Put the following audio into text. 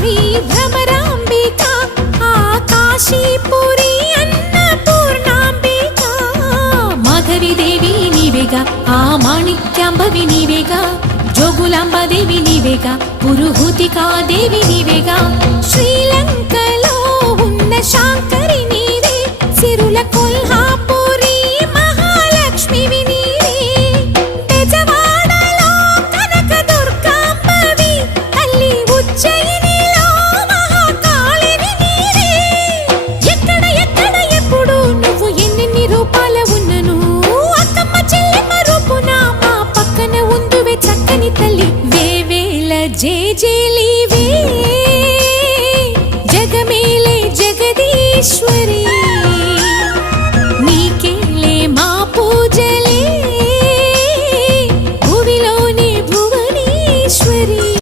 శ్రీ భ్రమరాంబిక ఆకాశీపురి అన్నపూర్ణాంబిక మాధవి దేవి నీవేగా ఆ మాణిక్యాంబవి నీవేగా జోగులాంబదేవి నీవేగా పురుహూతికా దేవి నీవేగా శ్రీలంకలో ఉన్న శాంకరి నీవే సిరుల కొల్హాపురి మహాలక్ష్మివి నీవే బెజవాడలో కనక దుర్గాంబవి తల్లి ఉజ్జయినిలో మహాకాళివి నీవే ఎక్కడ ఎక్కడ ఎప్పుడు నువ్వు ఎన్నెన్ని రూపాల ఉన్నను అక్కమ్మ చెల్లెమ్మ రూపున మా పక్కన ఉందువే చక్కని తల్లి వేవేల జేజేలివే జగమేలే జగదీశ్వరి